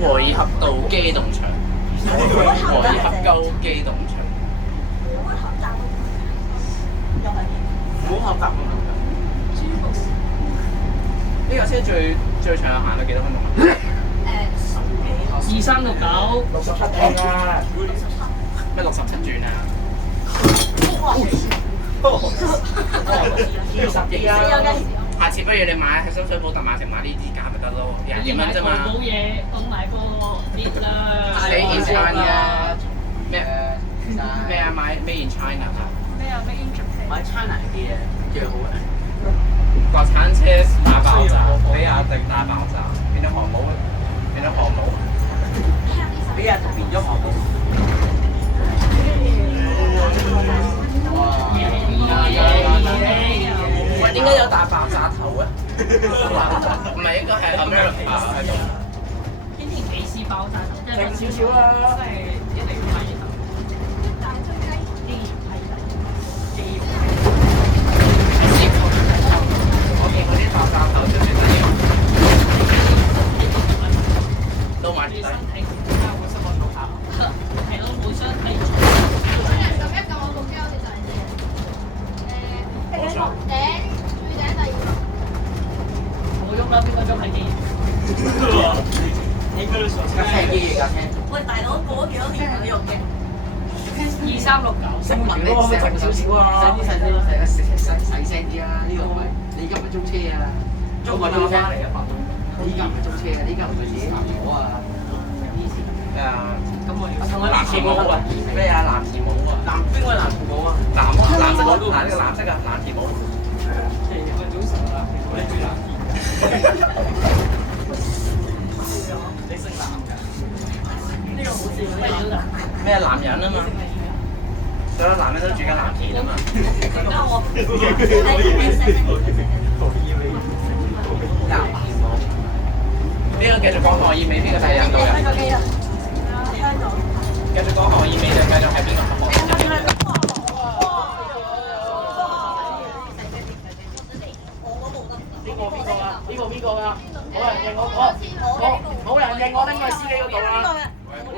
和宜合道機動場，和宜合鳩機動場，虎口站呢架車最長行到幾多分鐘啊？2369 67轉啊！咩67轉啊？20億啊！下次不如你買喺深水埗特賣城買呢支架咪得咯，廿幾蚊啫嘛。冇嘢，我買個啲啦。你 in China 咩啊？買 Made in China 啊？咩啊？Made in Japan。買 China 啲嘢最好嘅。國產車大爆炸，比亞迪大爆炸，變咗航母，變咗航母。比亞迪變咗航母。喂，點解有大爆炸頭啊？唔係應該係 America 喺度。邊條幾時爆炸頭？靜少少啦。即係一定要睇頭。大隻雞。我見嗰啲爆炸頭最緊要都買啲。係咯，互相睇。冇喐啦，邊個喐係機？架車機架車。喂，大佬過咗幾多年冇用嘅2369。聲紋咧靜少少啊！細聲啲啊！呢個唔係你而家唔係租車啊，租個租車嚟啊！你而家唔係租車啊，你而家唔係自己行咗啊！咩啊？咁我藍田帽啊！咩啊？藍田帽啊！邊個係藍田帽啊？藍色嗱呢個藍色啊，藍田帽。早晨啊，你最藍田。你姓藍㗎？呢個好笑，咩料㗎？咩男人啊嘛？所有男人都住緊藍田啊嘛。呢個繼續講何以美邊個第一印度人？繼續講何以美就繼續係邊個合夥？呢個邊個啊？冇人認冇人認我拎去司機嗰度啦。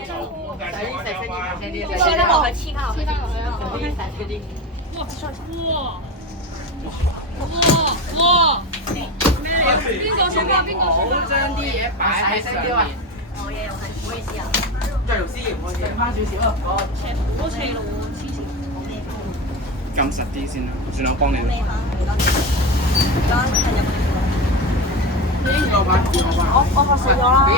黐翻落去啊！哇！邊個送啊？邊個唔好將啲嘢擺喺上面。冇嘢用係，唔好意思啊。再用司機唔可以剩翻少少啊！好斜路喎，黐線。撳實啲先啦，算啦，我幫你啦。我學死咗啦！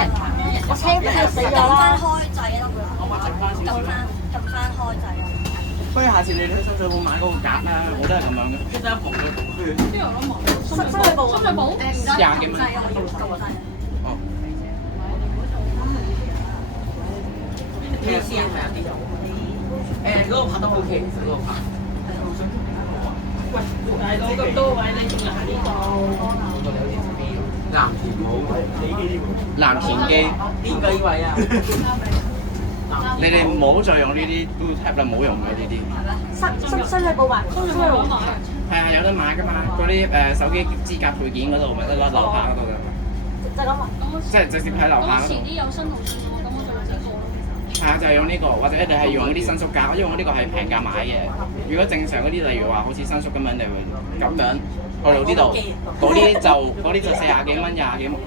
我車俾佢死咗啦！開掣得㗎啦，撳翻開掣啊！不如下次你去深水埗買嗰個夾啦，我都係咁樣嘅，一陣紅咗紅區。邊度攞毛？深水埗。廿幾蚊。哦。聽先係咪有啲油？嗰個拍得 OK，其實嗰個拍。大佬咁多位，你仲行呢度？藍田冇，藍田機邊個呢位啊？你哋唔好再用呢啲 Blue Tap 啦，冇用嘅呢啲。新水埗買，新水埗買。係啊，有得買㗎嘛，嗰啲手機支架配件嗰度咪得咯，樓下嗰度㗎。就咁啊！即係直接喺樓下嗰度。遲啲有新同事，咁我就用呢個咯。係啊，就係用呢個，或者你係用嗰啲新宿架，因為我呢個係平價買嘅。如果正常嗰啲，例如話好似新宿咁樣，你會咁樣去到呢度，嗰啲就40幾蚊、60幾蚊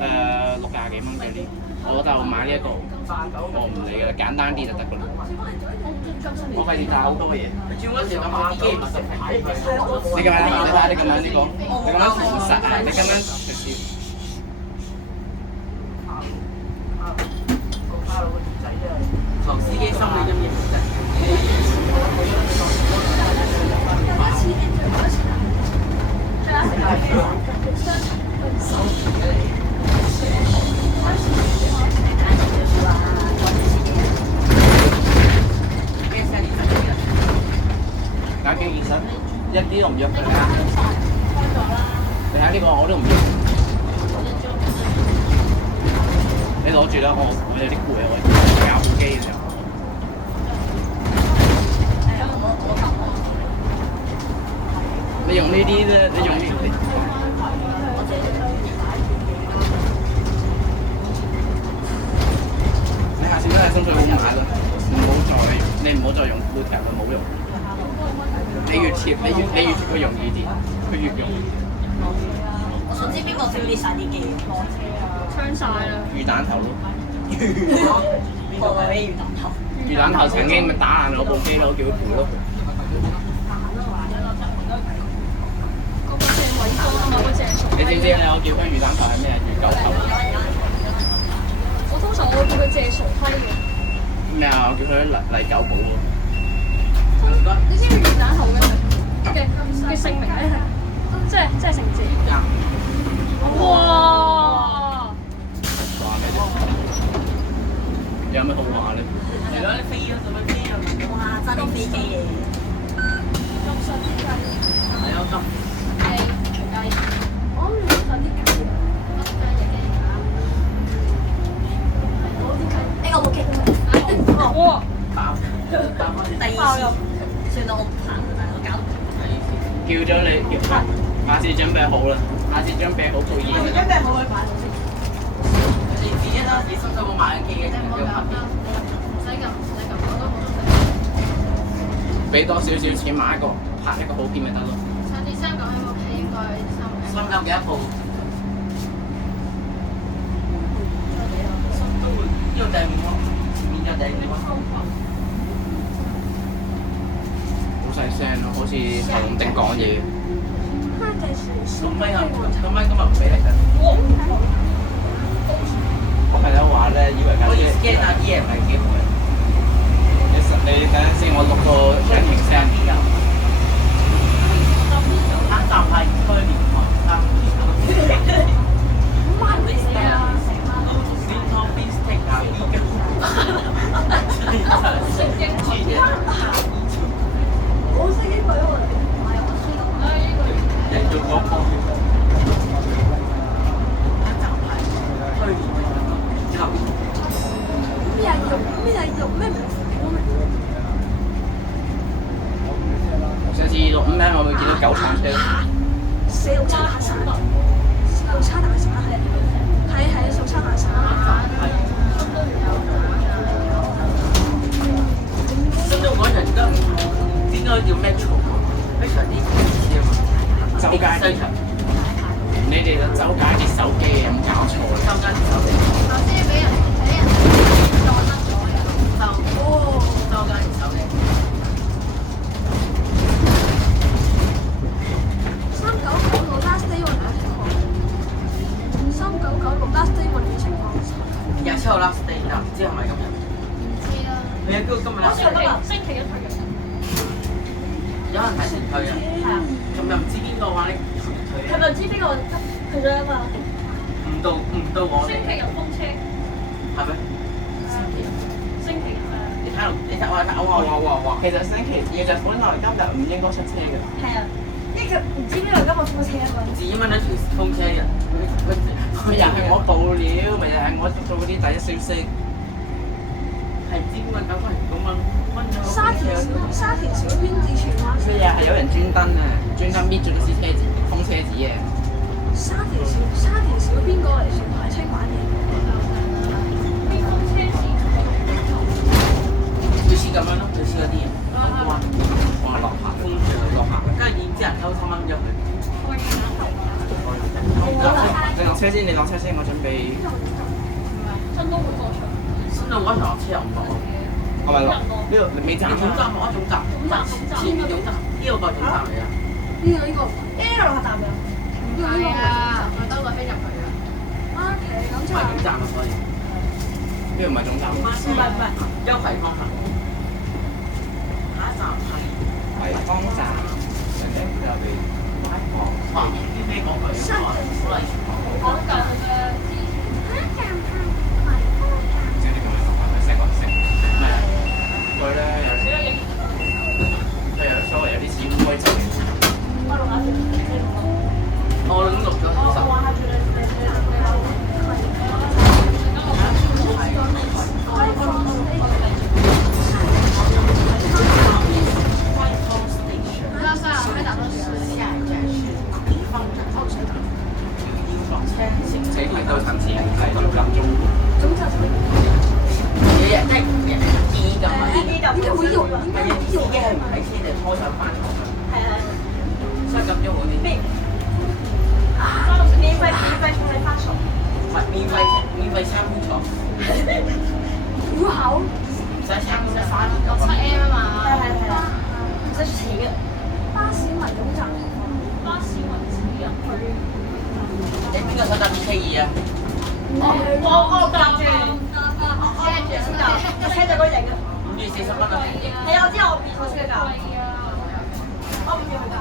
嗰啲。我就買呢一個，我唔理嘅，簡單啲就得㗎啦。我費事帶好多嘢。轉嗰時咁啲機唔係你咁樣，你睇下你咁樣呢個，你咁樣現實啊！你咁樣直接。頭司機心理陰影真係。打機現實一啲都唔喐㗎啦！你睇呢個我都唔喐。你攞住啦，我有啲攰啊，我搞部機嘅時候。你用呢啲咧，你用呢啲。你下次真係心水好買咯，你唔好再用 Bluetooth 啦，冇用。你越貼，你越貼佢容易啲，佢越用。我想知邊個 feel 啲晒啲機？槍晒啦！魚蛋頭咯，我係魚蛋頭。魚蛋頭曾經咪打爛我部機咯，叫佢賠咯。嗰個謝偉哥啊嘛，嗰謝傻。你知唔知我叫佢魚蛋頭係咩？魚狗頭。我通常我會叫佢謝傻閪嘅。咩啊？我叫佢黎狗寶喎。你知唔知魚蛋頭嘅姓名咧係即係姓謝？哇！話咩啫？有咩好玩咧？係咯，你飛咗做乜飛啊？哇！真係飛機嘅。係啊，咁。呢個冇傾。哇！第二次，算到我唔行啦，大佬搞。叫咗你，下次準備好啦，下次準備好套嘢。準備好去買。你自己啦，你心水冇買機嘅就唔要拍片。俾多少少錢買一個拍一個好片咪得咯。上次香港喺屋企應該收深究幾多部？呢個第五個，前面就第五個。好細聲咯，好似同定講嘢。咁咪今日唔俾你㗎。我朋友話咧，以為架我車。scan 下啲嘢唔係幾好嘅。你等陣先，我錄個聲停聲。他就係區連環生。你死啊！先拖邊 stick 啊！我識呢個喎。人做廣播。他就係區連環生。咩名？上次錄5咧，我會見到9鏟車。死老叉大神，老叉大神係老叉大神。深圳嗰人都應該叫 metro，非常之少。周街啲，你哋就周街啲手機有冇搞錯？周街啲手機。頭先俾人撞甩咗嘅。周街啲手機。399 last day 運嘅情況，399 last day 運嘅情況。27號 last day 啦，唔知係咪今日？唔知啊。佢應該今日 last day。星期一退嘅。有人提前退啊？係啊。咁又唔知邊個話你提前退佢咪知邊個退咗啊嘛？唔到我哋。星期日通車。係咩？星期日你睇我其實星期二就本來今日唔應該出車嘅。係啊，因為佢唔知邊個今日通車啊嘛。自己蚊一條通車嘅。佢又係我報料，咪又係我做嗰啲第一消息。係唔知邊個搞翻嚟咁蚊咗。沙田小編自傳話，佢又係有人專登啊，專登搣咗啲車紙封車紙嘅。沙田小編過嚟船牌清玩嘢。邊封車紙？類似咁樣咯，類似嗰啲嘢。哇落下，跟住然之後偷偷掹咗佢。你落車先，我準備。真都到嗰條車又唔落，係咪落？呢度你未站你總站落一總站，前面總站，呢個個總站嚟啊！呢個呢個呢個落下站㗎。係啊，佢兜個飛入去啊。OK，咁就唔係總站啊，所以呢度唔係總站。唔係，優惠方法。下一站係葵芳站，人哋就係哇！啲咩講佢？好近嘅。即係呢個係成個城，唔係佢咧有啲所謂有啲潛規則。我已經錄咗我話下住你。那算了，还打算试一下。死埋到層次係做金鐘。日日即係人哋啲咁啊！呢就點解會用？唔係啊！啲司機係唔喺車就拖上翻床㗎，係。所以咁樣好啲。免費送你翻床。唔係免費參觀床，虎口。唔使參觀得翻。 7M 啊嘛。係。唔使錢嘅。巴士迷總站。巴士雲指入去。你邊個想搭 K2啊？我搭住。我車住嗰型啊。540蚊啊！係啊，我知我變咗車㗎。我唔要佢㗎。